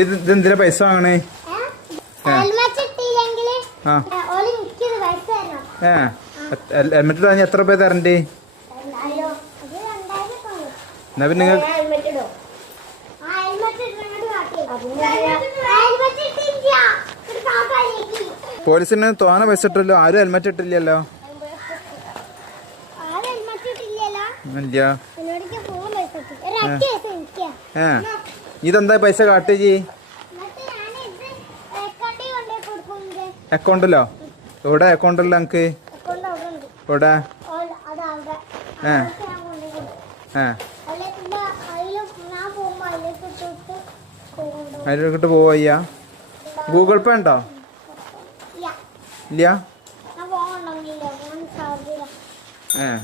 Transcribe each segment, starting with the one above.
ഇതെന്തിനാ പൈസ വാങ്ങണേ? ഹെൽമെറ്റ് താങ്ങി എത്ര രൂപ തരണ്ടേ? എന്നാ പിന്നെ നിങ്ങൾ പോലീസിന് തോനെ പൈസ ഇട്ടല്ലോ, ആരും ഹെൽമെറ്റ് ഇട്ടില്ലല്ലോ. ഇല്ല. ഇതെന്താ പൈസ കാട്ടുചി? അക്കൗണ്ടിലോ? എവിടെ അക്കൗണ്ടല്ലോ എനിക്ക്? എവിടെ? അതിലോട്ട് പോവയ്യ. ഗൂഗിൾ പേ ഉണ്ടോ? ഇല്ല.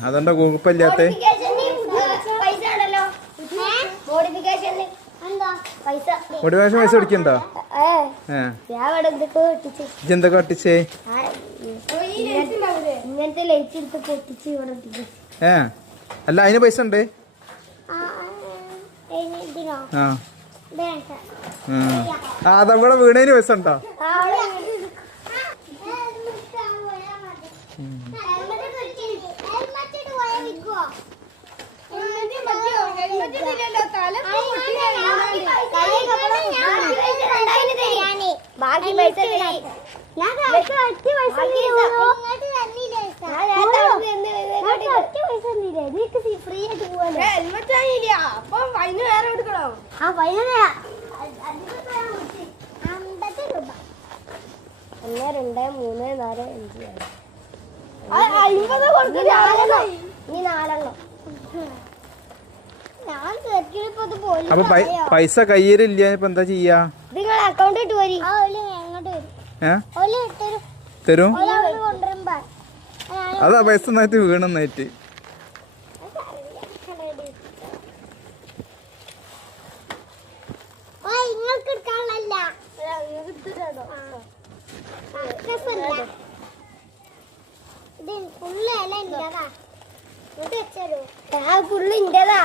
അതുകൊണ്ടാ ഗൂഗിൾ പേ ഇല്ലാത്ത? മോട്ടിവേഷൻ പൈസ പിടിക്കണ്ടോ? എന്തൊക്കെ ഒട്ടിച്ചേ? അല്ല അതിന് പൈസ ഉണ്ട്. അതവിടെ വീണേന് പൈസ ഉണ്ടോ? ബാക്കി പൈസ അപ്പൊ പൈസ കയ്യിലില്ല, ഇപ്പൊ എന്താ ചെയ്യാ? നിങ്ങൾ അക്കൗണ്ട് ഇട്ട് വരി. തരും. അതാ പൈസ നന്നായിട്ട് വീണെന്നായിട്ട്. ഫുള്ള് ഇന്റേതാ.